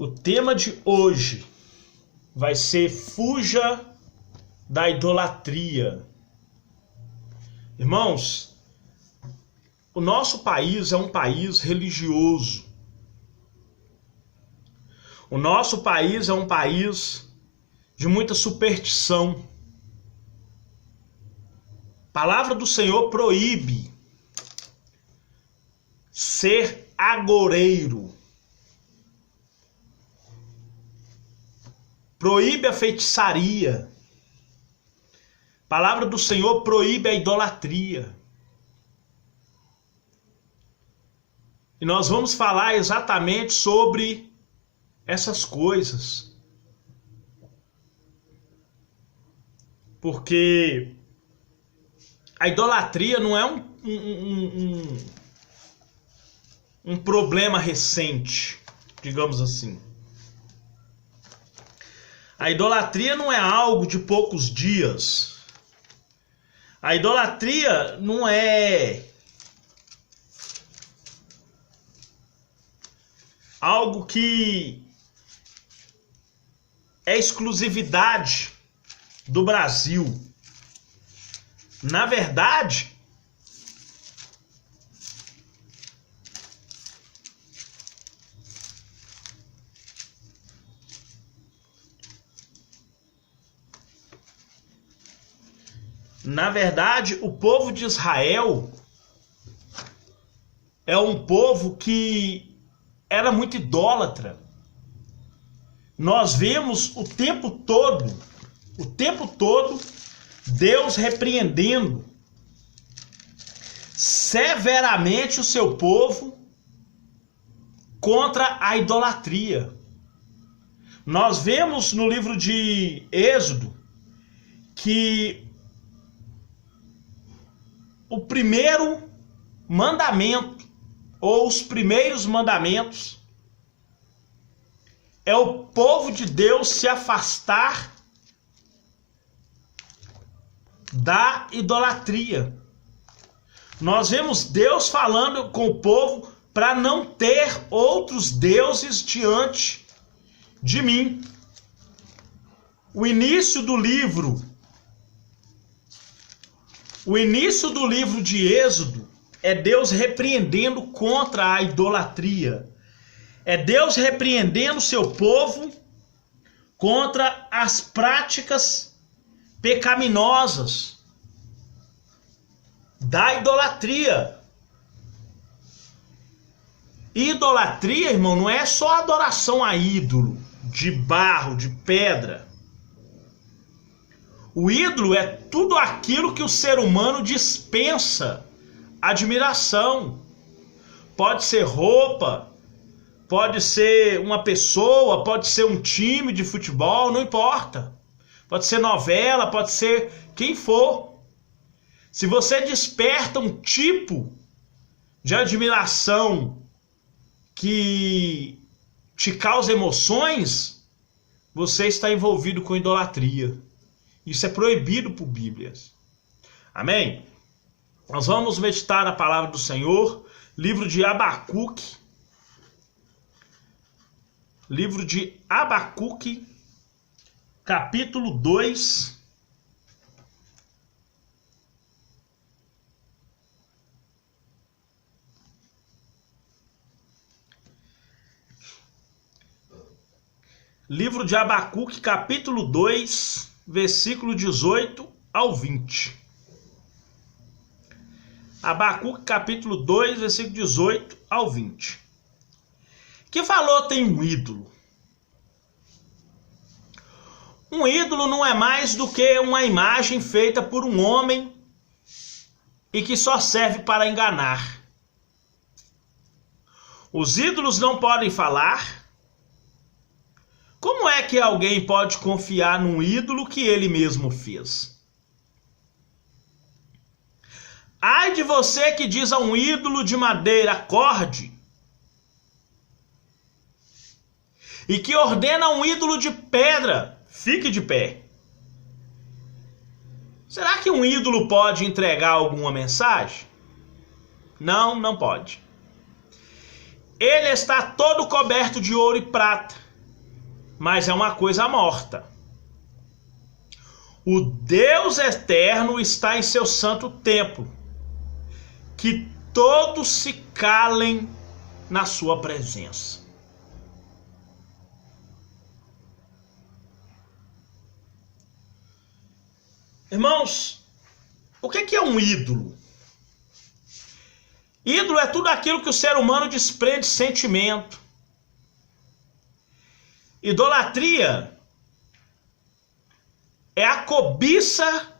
O tema de hoje vai ser fuja da idolatria. Irmãos, o nosso país é um país religioso. O nosso país é um país de muita superstição. A palavra do Senhor proíbe ser agoreiro. Proíbe a feitiçaria. A palavra do Senhor proíbe a idolatria. E nós vamos falar exatamente sobre essas coisas. Porque a idolatria não é um problema recente, digamos assim. A idolatria não é algo de poucos dias. A idolatria não é algo que é exclusividade do Brasil. Na verdade, o povo de Israel é um povo que era muito idólatra. Nós vemos o tempo todo, Deus repreendendo severamente o seu povo contra a idolatria. Nós vemos no livro de Êxodo que o primeiro mandamento, ou os primeiros mandamentos, é o povo de Deus se afastar da idolatria. Nós vemos Deus falando com o povo para não ter outros deuses diante de mim. O início do livro de Êxodo é Deus repreendendo contra a idolatria. É Deus repreendendo o seu povo contra as práticas pecaminosas da idolatria. Idolatria, irmão, não é só adoração a ídolo de barro, de pedra. O ídolo é tudo aquilo que o ser humano dispensa admiração. Pode ser roupa, pode ser uma pessoa, pode ser um time de futebol, não importa. Pode ser novela, pode ser quem for. Se você desperta um tipo de admiração que te causa emoções, você está envolvido com idolatria. Isso é proibido por Bíblia. Amém? Nós vamos meditar na palavra do Senhor, livro de Abacuque. Livro de Abacuque, capítulo 2. Livro de Abacuque, capítulo 2, versículo 18 ao 20. Abacuque, capítulo 2, versículo 18 ao 20. Que valor tem um ídolo? Um ídolo não é mais do que uma imagem feita por um homem e que só serve para enganar. Os ídolos não podem falar. Como é que alguém pode confiar num ídolo que ele mesmo fez? Ai de você que diz a um ídolo de madeira, acorde, e que ordena a um ídolo de pedra, fique de pé. Será que um ídolo pode entregar alguma mensagem? Não, não pode. Ele está todo coberto de ouro e prata, mas é uma coisa morta. O Deus eterno está em seu santo templo, que todos se calem na sua presença. Irmãos, o que é um ídolo? Ídolo é tudo aquilo que o ser humano desprende sentimento. Idolatria é a cobiça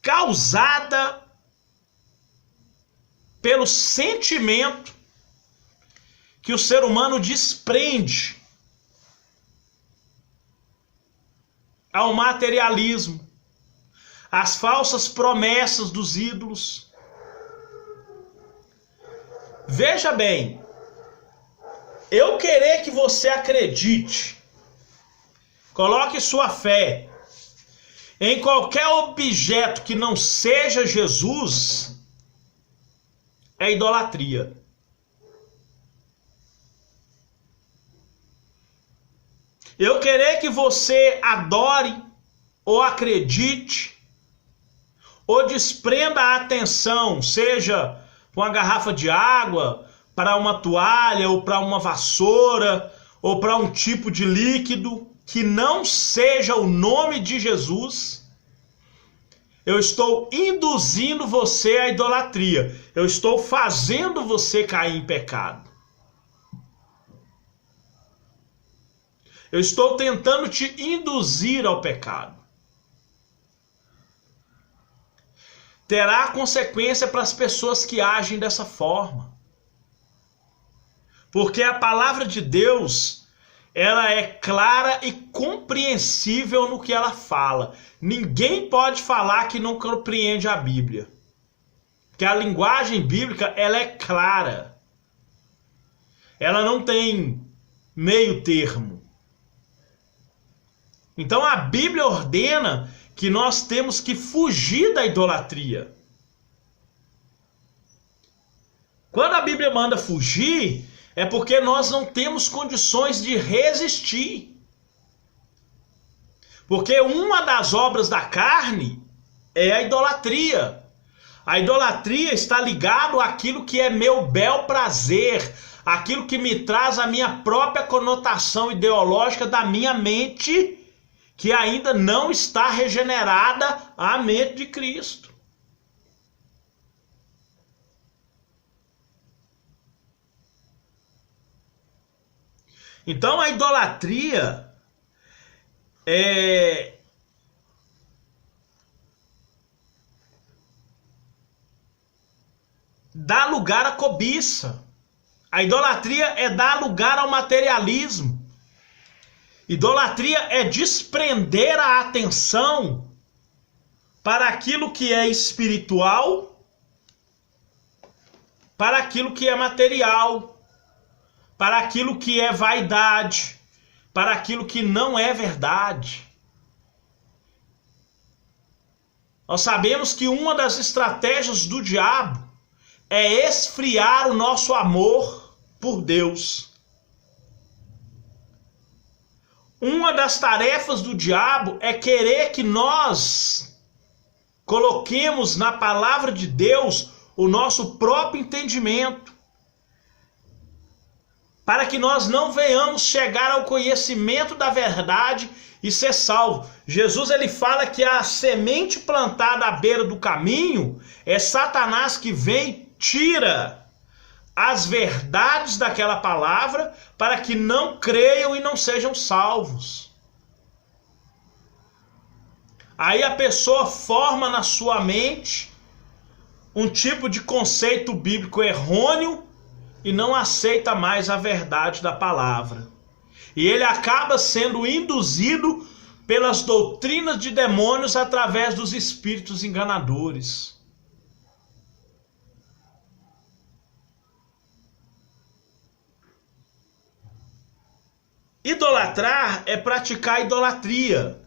causada pelo sentimento que o ser humano desprende ao materialismo, às falsas promessas dos ídolos. Veja bem, eu querer que você acredite, coloque sua fé em qualquer objeto que não seja Jesus, é idolatria. Eu querer que você adore, ou acredite, ou desprenda a atenção, seja para uma garrafa de água, para uma toalha, ou para uma vassoura, ou para um tipo de líquido, que não seja o nome de Jesus, eu estou induzindo você à idolatria. Eu estou fazendo você cair em pecado. Eu estou tentando te induzir ao pecado. Terá consequência para as pessoas que agem dessa forma. Porque a palavra de Deus, ela é clara e compreensível no que ela fala. Ninguém pode falar que não compreende a Bíblia. Porque a linguagem bíblica, ela é clara. Ela não tem meio termo. Então a Bíblia ordena que nós temos que fugir da idolatria. Quando a Bíblia manda fugir, é porque nós não temos condições de resistir. Porque uma das obras da carne é a idolatria. A idolatria está ligada àquilo que é meu bel prazer, aquilo que me traz a minha própria conotação ideológica da minha mente, que ainda não está regenerada à mente de Cristo. Então a idolatria dá lugar à cobiça. A idolatria é dar lugar ao materialismo. Idolatria é desprender a atenção para aquilo que é espiritual, para aquilo que é material, para aquilo que é vaidade, para aquilo que não é verdade. Nós sabemos que uma das estratégias do diabo é esfriar o nosso amor por Deus. Uma das tarefas do diabo é querer que nós coloquemos na palavra de Deus o nosso próprio entendimento, para que nós não venhamos chegar ao conhecimento da verdade e ser salvo. Jesus, ele fala que a semente plantada à beira do caminho é Satanás que vem e tira as verdades daquela palavra para que não creiam e não sejam salvos. Aí a pessoa forma na sua mente um tipo de conceito bíblico errôneo e não aceita mais a verdade da palavra. E ele acaba sendo induzido pelas doutrinas de demônios através dos espíritos enganadores. Idolatrar é praticar idolatria.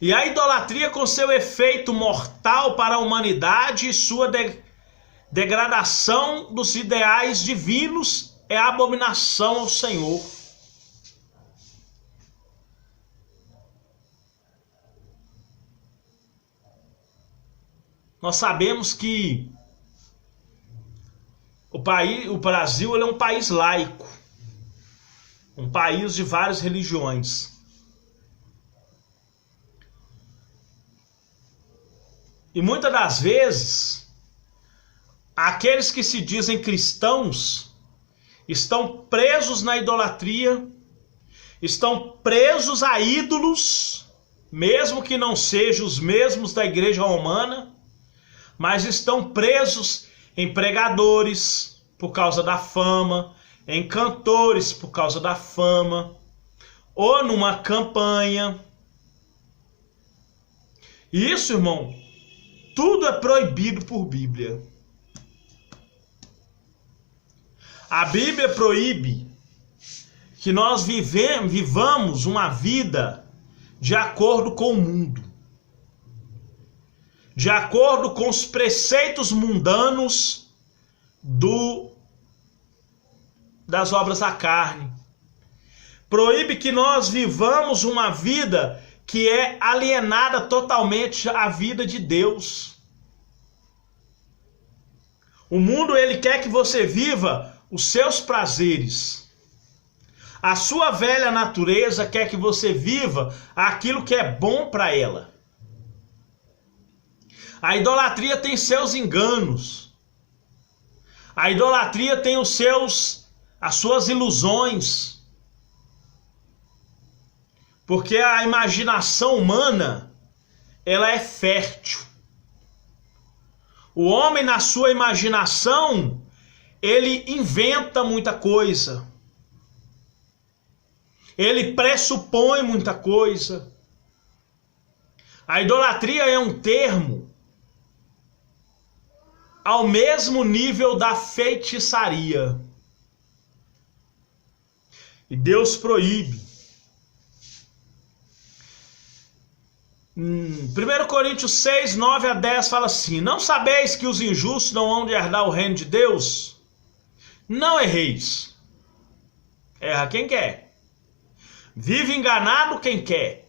E a idolatria, com seu efeito mortal para a humanidade e sua degradação dos ideais divinos, é abominação ao Senhor. Nós sabemos que o Brasil ele é um país laico, um país de várias religiões. E muitas das vezes, aqueles que se dizem cristãos estão presos na idolatria, estão presos a ídolos, mesmo que não sejam os mesmos da igreja romana, mas estão presos em pregadores por causa da fama, em cantores por causa da fama, ou numa campanha. Isso, irmão, tudo é proibido por Bíblia. A Bíblia proíbe que nós vivamos uma vida de acordo com o mundo, de acordo com os preceitos mundanos das obras da carne. Proíbe que nós vivamos uma vida que é alienada totalmente à vida de Deus. O mundo, ele quer que você viva os seus prazeres. A sua velha natureza quer que você viva aquilo que é bom para ela. A idolatria tem seus enganos. A idolatria tem as suas ilusões. Porque a imaginação humana, ela é fértil. O homem, na sua imaginação, ele inventa muita coisa. Ele pressupõe muita coisa. A idolatria é um termo ao mesmo nível da feitiçaria. E Deus proíbe. 1 Coríntios 6, 9 a 10 fala assim: não sabeis que os injustos não hão de herdar o reino de Deus? Não erreis. Erra quem quer. Vive enganado quem quer.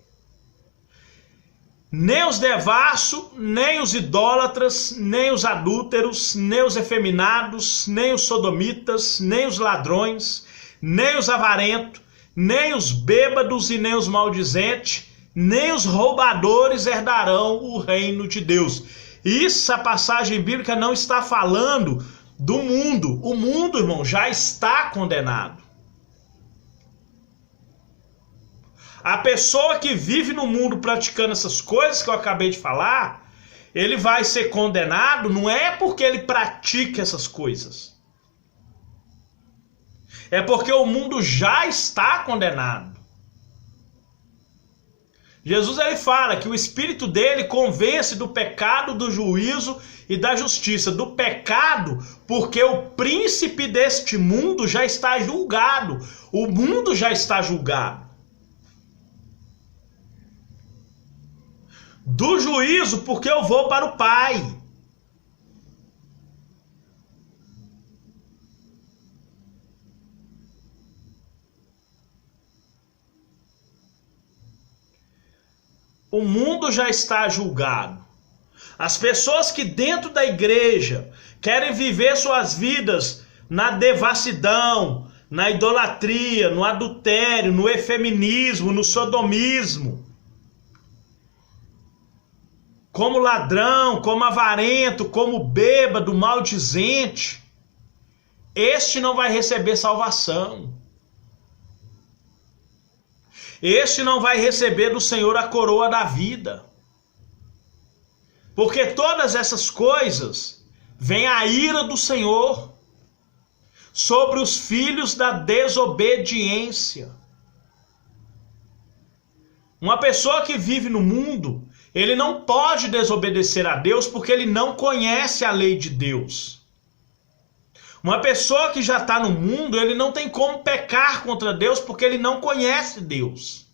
Nem os devassos, nem os idólatras, nem os adúlteros, nem os efeminados, nem os sodomitas, nem os ladrões, nem os avarentos, nem os bêbados e nem os maldizentes, nem os roubadores herdarão o reino de Deus. Isso, a passagem bíblica não está falando do mundo. O mundo, irmão, já está condenado. A pessoa que vive no mundo praticando essas coisas que eu acabei de falar, ele vai ser condenado não é porque ele pratica essas coisas. É porque o mundo já está condenado. Jesus, ele fala que o Espírito dele convence do pecado, do juízo e da justiça. Do pecado, porque o príncipe deste mundo já está julgado. O mundo já está julgado. Do juízo, porque eu vou para o Pai. O mundo já está julgado. As pessoas que dentro da igreja querem viver suas vidas na devassidão, na idolatria, no adultério, no efeminismo, no sodomismo, como ladrão, como avarento, como bêbado, maldizente, este não vai receber salvação. Este não vai receber do Senhor a coroa da vida. Porque todas essas coisas vem a ira do Senhor sobre os filhos da desobediência. Uma pessoa que vive no mundo, ele não pode desobedecer a Deus porque ele não conhece a lei de Deus. Uma pessoa que já está no mundo, ele não tem como pecar contra Deus porque ele não conhece Deus.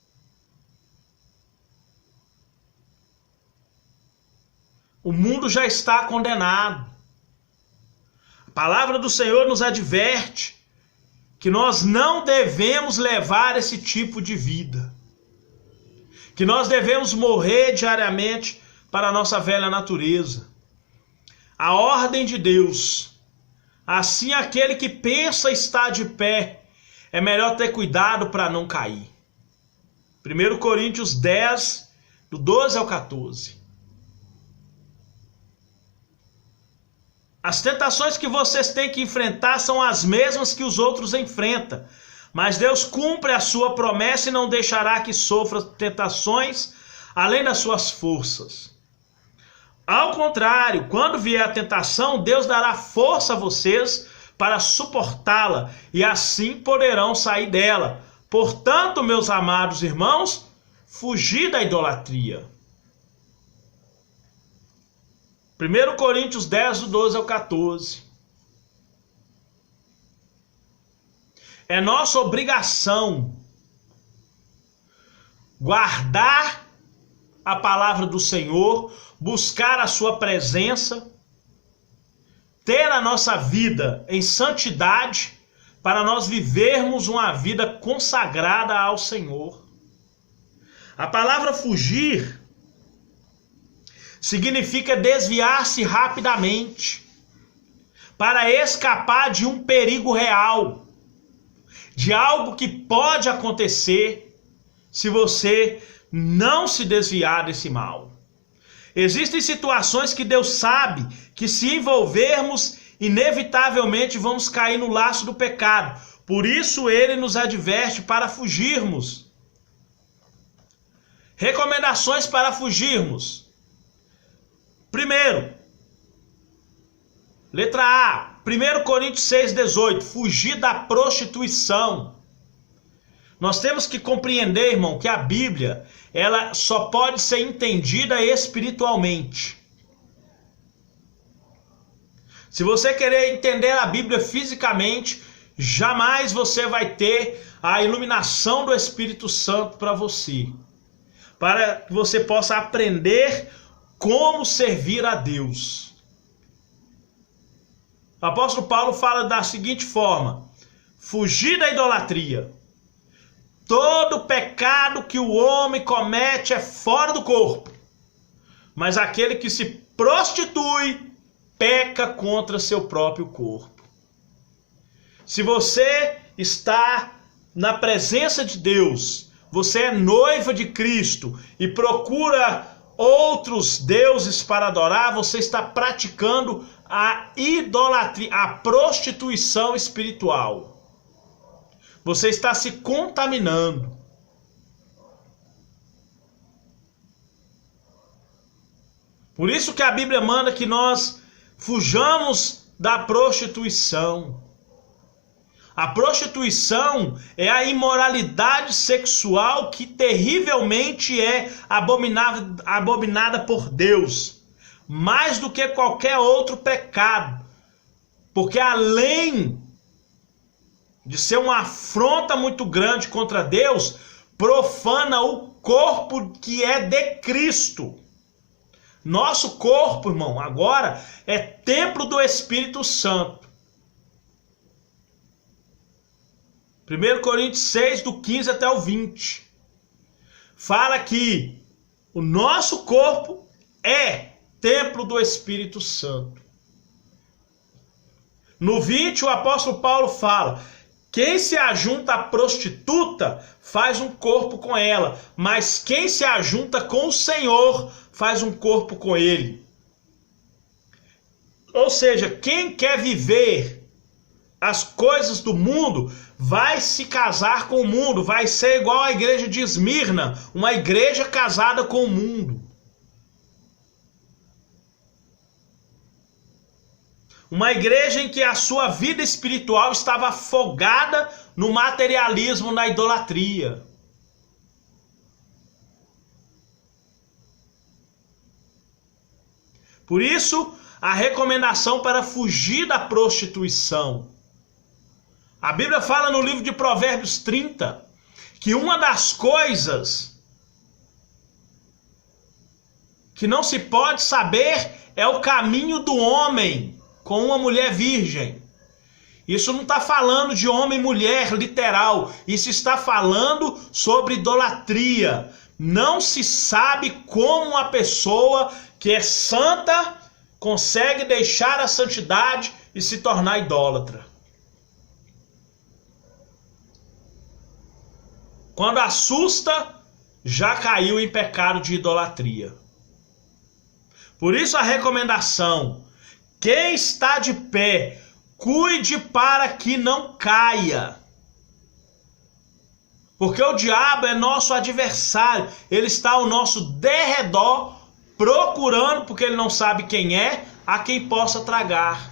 O mundo já está condenado. A palavra do Senhor nos adverte que nós não devemos levar esse tipo de vida. Que nós devemos morrer diariamente para a nossa velha natureza. a ordem de Deus. Assim, aquele que pensa estar de pé, é melhor ter cuidado para não cair. 1 Coríntios 10, do 12 ao 14. As tentações que vocês têm que enfrentar são as mesmas que os outros enfrentam. Mas Deus cumpre a sua promessa e não deixará que sofra tentações além das suas forças. Ao contrário, quando vier a tentação, Deus dará força a vocês para suportá-la e assim poderão sair dela. Portanto, meus amados irmãos, fugi da idolatria. 1 Coríntios 10, do 12 ao 14. É nossa obrigação guardar a palavra do Senhor, buscar a sua presença, ter a nossa vida em santidade, para nós vivermos uma vida consagrada ao Senhor. A palavra fugir significa desviar-se rapidamente, para escapar de um perigo real, de algo que pode acontecer se você não se desviar desse mal. Existem situações que Deus sabe que se envolvermos, inevitavelmente vamos cair no laço do pecado. Por isso ele nos adverte para fugirmos. Recomendações para fugirmos. Primeiro, letra A, 1 Coríntios 6,18, fugir da prostituição. Nós temos que compreender, irmão, que a Bíblia, ela só pode ser entendida espiritualmente. Se você querer entender a Bíblia fisicamente, jamais você vai ter a iluminação do Espírito Santo para você. Para que você possa aprender como servir a Deus. O apóstolo Paulo fala da seguinte forma: fugir da idolatria. Todo pecado que o homem comete é fora do corpo, mas aquele que se prostitui peca contra seu próprio corpo. Se você está na presença de Deus, você é noiva de Cristo e procura outros deuses para adorar, você está praticando a idolatria, a prostituição espiritual. Você está se contaminando. Por isso que a Bíblia manda que nós fujamos da prostituição. A prostituição é a imoralidade sexual que terrivelmente é abominada por Deus, mais do que qualquer outro pecado, porque além de ser uma afronta muito grande contra Deus, profana o corpo que é de Cristo. Nosso corpo, irmão, agora é templo do Espírito Santo. 1 Coríntios 6, do 15 até o 20. Fala que o nosso corpo é templo do Espírito Santo. No 20, o apóstolo Paulo fala: quem se ajunta à prostituta faz um corpo com ela, mas quem se ajunta com o Senhor faz um corpo com ele. Ou seja, quem quer viver as coisas do mundo vai se casar com o mundo, vai ser igual à igreja de Esmirna, uma igreja casada com o mundo. Uma igreja em que a sua vida espiritual estava afogada no materialismo, na idolatria. Por isso, a recomendação para fugir da prostituição. A Bíblia fala no livro de Provérbios 30 que uma das coisas que não se pode saber é o caminho do homem com uma mulher virgem. Isso não está falando de homem e mulher literal. Isso está falando sobre idolatria. Não se sabe como uma pessoa que é santa consegue deixar a santidade e se tornar idólatra. Quando assusta, já caiu em pecado de idolatria. Por isso a recomendação: quem está de pé, cuide para que não caia. Porque o diabo é nosso adversário, ele está ao nosso derredor, procurando, porque ele não sabe quem é, a quem possa tragar.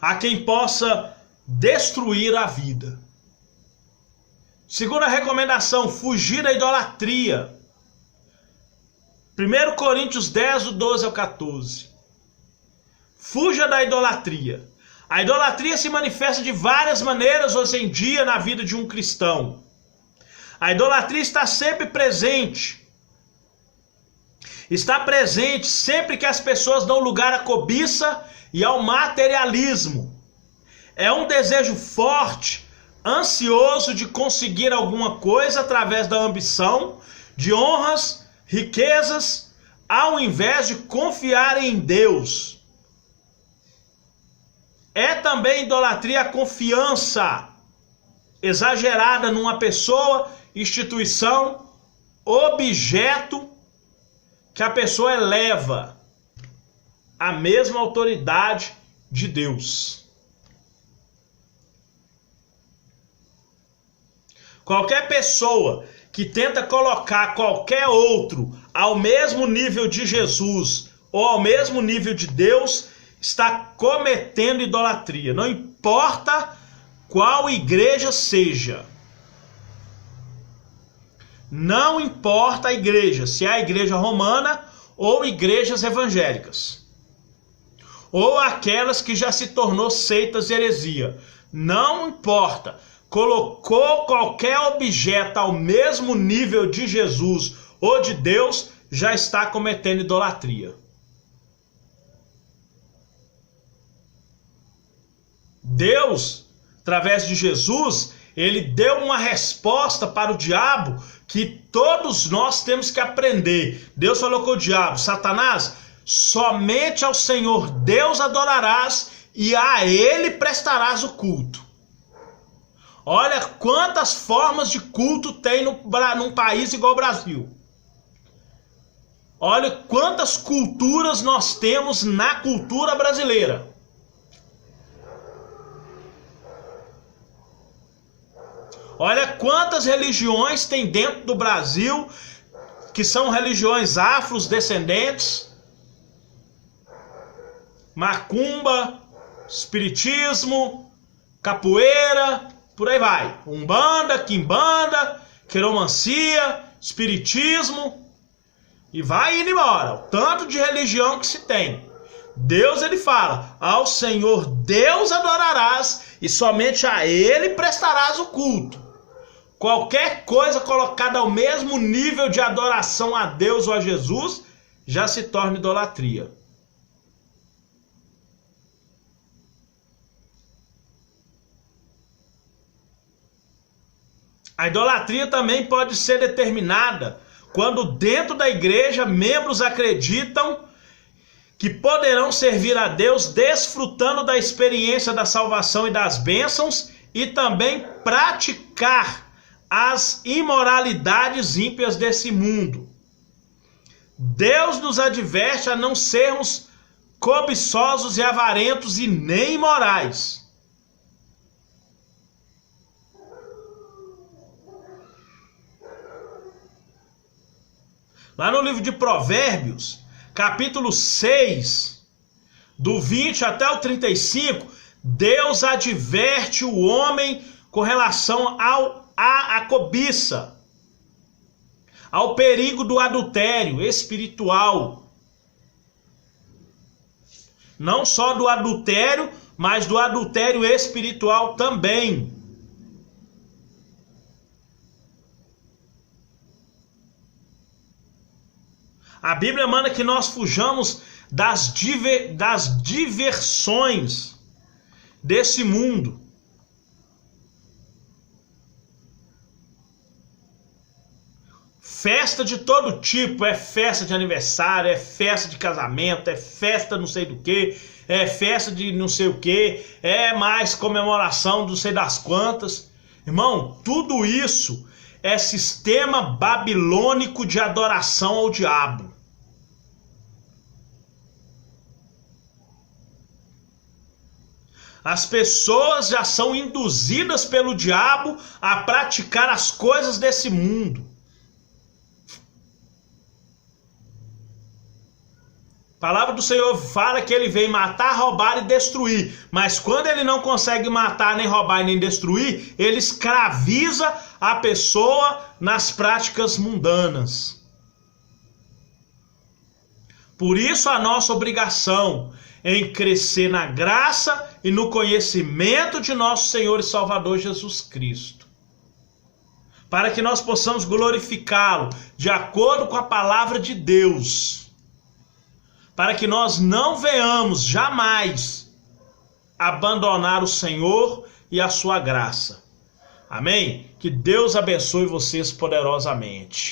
A quem possa destruir a vida. Segunda recomendação: fugir da idolatria. 1 Coríntios 10, do 12 ao 14. Fuja da idolatria. A idolatria se manifesta de várias maneiras hoje em dia na vida de um cristão. A idolatria está sempre presente. Está presente sempre que as pessoas dão lugar à cobiça e ao materialismo. É um desejo forte, ansioso de conseguir alguma coisa através da ambição, de honras, riquezas, ao invés de confiar em Deus. É também idolatria a confiança exagerada numa pessoa, instituição, objeto, que a pessoa eleva à mesma autoridade de Deus. Qualquer pessoa que tenta colocar qualquer outro ao mesmo nível de Jesus ou ao mesmo nível de Deus está cometendo idolatria. Não importa qual igreja seja. Não importa a igreja, se é a igreja romana ou igrejas evangélicas. Ou aquelas que já se tornou seitas e heresia. Não importa. Colocou qualquer objeto ao mesmo nível de Jesus ou de Deus, já está cometendo idolatria. Deus, através de Jesus, ele deu uma resposta para o diabo que todos nós temos que aprender. Deus falou com o diabo: Satanás, somente ao Senhor Deus adorarás e a ele prestarás o culto. Olha quantas formas de culto tem num país igual o Brasil. Olha quantas culturas nós temos na cultura brasileira. Olha quantas religiões tem dentro do Brasil, que são religiões afrodescendentes, macumba, espiritismo, capoeira, por aí vai. Umbanda, quimbanda, queromancia, espiritismo, e vai indo embora. O tanto de religião que se tem. Deus, ele fala: ao Senhor Deus adorarás e somente a ele prestarás o culto. Qualquer coisa colocada ao mesmo nível de adoração a Deus ou a Jesus já se torna idolatria. A idolatria também pode ser determinada quando dentro da igreja membros acreditam que poderão servir a Deus desfrutando da experiência da salvação e das bênçãos e também praticar as imoralidades ímpias desse mundo. Deus nos adverte a não sermos cobiçosos e avarentos e nem imorais. Lá no livro de Provérbios, capítulo 6, do 20 até o 35, Deus adverte o homem com relação à cobiça, ao perigo do adultério espiritual. Não só do adultério, mas do adultério espiritual também. A Bíblia manda que nós fujamos das diversões desse mundo. festa de todo tipo, é festa de aniversário, é festa de casamento, é festa não sei do que, é festa de não sei o que, é mais comemoração não sei das quantas. Irmão, tudo isso é sistema babilônico de adoração ao diabo. As pessoas já são induzidas pelo diabo a praticar as coisas desse mundo. A palavra do Senhor fala que ele vem matar, roubar e destruir. Mas quando ele não consegue matar, nem roubar e nem destruir, ele escraviza a pessoa nas práticas mundanas. Por isso a nossa obrigação em crescer na graça e no conhecimento de nosso Senhor e Salvador Jesus Cristo, para que nós possamos glorificá-lo de acordo com a palavra de Deus, para que nós não venhamos jamais abandonar o Senhor e a sua graça. Amém? Que Deus abençoe vocês poderosamente.